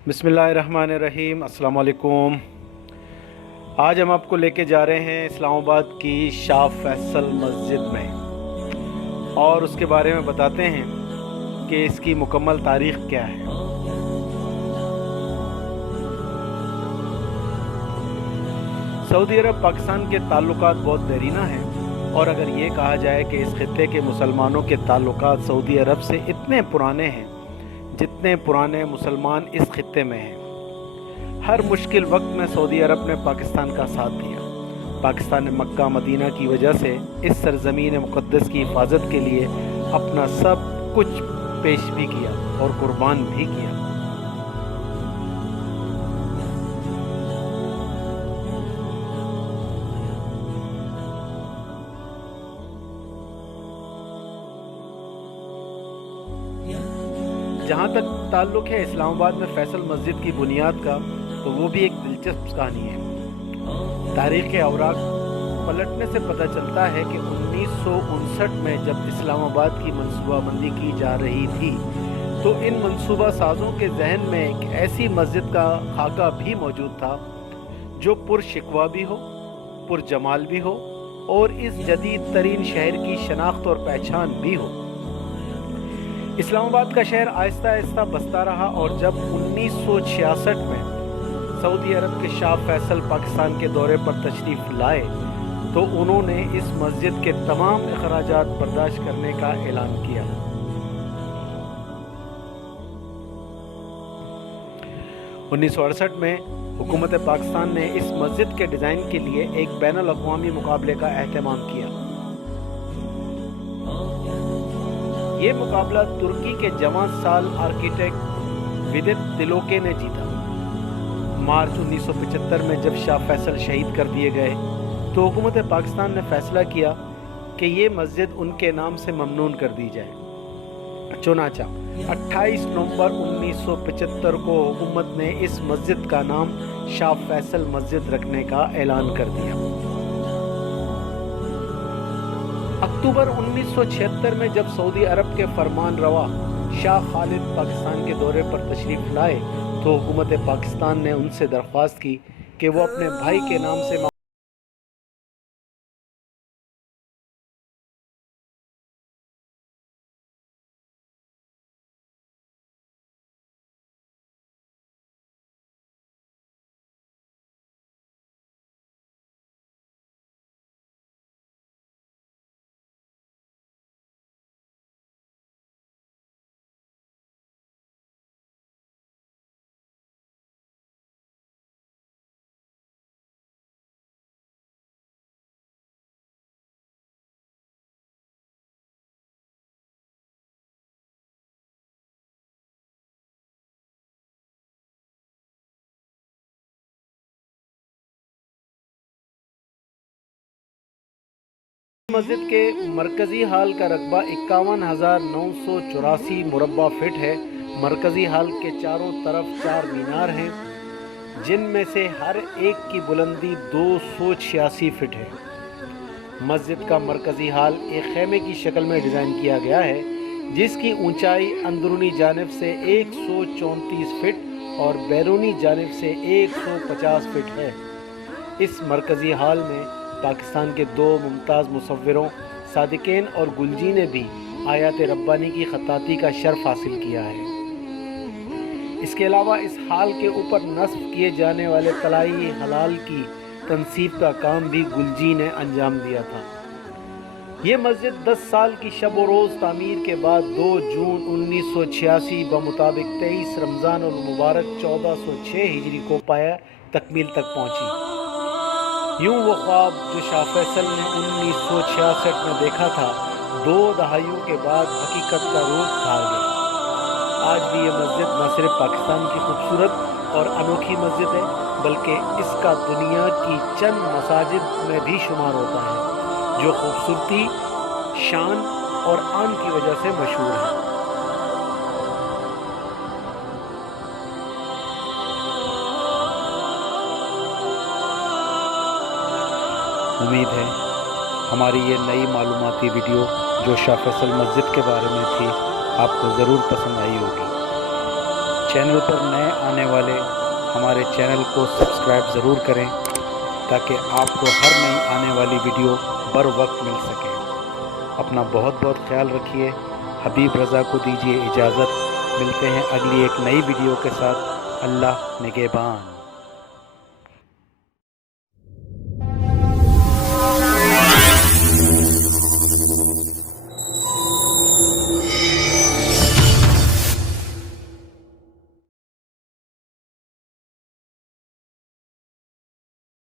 बिस्मिल्लाहिर्रहमानिर्रहीम। अस्सलाम वालेकुम। आज हम आपको लेके जा रहे हैं इस्लामाबाद की शाह फैसल मस्जिद में और उसके बारे में बताते हैं कि इसकी मुकम्मल तारीख़ क्या है। सऊदी अरब पाकिस्तान के ताल्लुकात बहुत देरीना हैं और अगर ये कहा जाए कि इस खित्ते के मुसलमानों के ताल्लुकात सऊदी अरब से इतने पुराने हैं जितने पुराने मुसलमान इस खित्ते में हैं। हर मुश्किल वक्त में सऊदी अरब ने पाकिस्तान का साथ दिया। पाकिस्तान ने मक्का मदीना की वजह से इस सरज़मीन मुक़द्दस की हिफाजत के लिए अपना सब कुछ पेश भी किया और कुर्बान भी किया। जहाँ तक ताल्लुक़ है इस्लामाबाद में फैसल मस्जिद की बुनियाद का, तो वो भी एक दिलचस्प कहानी है। तारीख़ के अवराक़ पलटने से पता चलता है कि 1959 में जब इस्लामाबाद की मनसूबाबंदी की जा रही थी तो इन मनसूबा साज़ों के जहन में एक ऐसी मस्जिद का खाका भी मौजूद था जो पुरशिकवा भी हो, पुरजमाल भी हो और इस जदीद तरीन शहर की शनाख्त और पहचान भी हो। इस्लामाबाद का शहर आहिस्ता आहिस्ता बसता रहा और जब 1966 में सऊदी अरब के शाह फैसल पाकिस्तान के दौरे पर तशरीफ़ लाए तो उन्होंने इस मस्जिद के तमाम अखराजात बर्दाश्त करने का ऐलान किया। उन्नीस सौ 1968 में हुकूमत पाकिस्तान ने इस मस्जिद के डिज़ाइन के लिए एक बैनुल अक़वामी मुकाबले का एहतमाम किया। ये मुकाबला तुर्की के जवान साल आर्किटेक्ट विदित तिलोके ने जीता। मार्च 1975 में जब शाह फैसल शहीद कर दिए गए तो हुकूमत पाकिस्तान ने फैसला किया कि ये मस्जिद उनके नाम से ममनून कर दी जाए। चुनांचा 28 नवंबर 1975 को हुकूमत ने इस मस्जिद का नाम शाह फैसल मस्जिद रखने का ऐलान कर दिया। अक्टूबर 1976 में जब सऊदी अरब के फरमान रवा शाह खालिद पाकिस्तान के दौरे पर तशरीफ़ लाए तो हुकूमत पाकिस्तान ने उनसे दरख्वास्त की कि वो अपने भाई के नाम से मस्जिद के मरकज़ी हाल का रकबा 51,984 मुरब्बा फिट है। मरकज़ी हाल के चारों तरफ 4 मीनार हैं जिनमें से हर एक की बुलंदी 286 फिट है। मस्जिद का मरकज़ी हाल एक खेमे की शक्ल में डिज़ाइन किया गया है जिसकी ऊंचाई अंदरूनी जानिब से 134 फिट और बैरूनी जानिब से 150 फिट है। इस मरकज़ी हाल में पाकिस्तान के 2 मुमताज़ मुसव्विरों सादिक़ैन और गुलजी ने भी आयात रब्बानी की ख़ताती का शर्फ हासिल किया है। इसके अलावा इस हाल के ऊपर नस्ब किए जाने वाले तलाई हलाल की तनसीब का काम भी गुलजी ने अंजाम दिया था। ये मस्जिद 10 साल की शब व रोज़ तामीर के बाद 2 जून 1986 बमुताबिक 23 रमज़ान और मुबारक 1406 हिजरी को पाया तकमील तक पहुँची। यूँ वो ख्वाब जो शाह फैसल ने 1966 में देखा था 2 दहाइयों के बाद हकीकत का रूप धार गया। आज भी ये मस्जिद न सिर्फ पाकिस्तान की खूबसूरत और अनोखी मस्जिद है बल्कि इसका दुनिया की चंद मसाजिद में भी शुमार होता है जो खूबसूरती, शान और आन की वजह से मशहूर है। उम्मीद है हमारी ये नई मालूमाती वीडियो जो शाह फैसल मस्जिद के बारे में थी आपको ज़रूर पसंद आई होगी। چینل پر نئے آنے والے ہمارے چینل کو سبسکرائب ضرور کریں تاکہ آپ کو ہر نئی آنے والی ویڈیو بر وقت مل سکے۔ اپنا بہت بہت خیال رکھیے۔ حبیب رضا کو دیجیے اجازت، ملتے ہیں اگلی ایک نئی ویڈیو کے ساتھ۔ اللہ نگہبان۔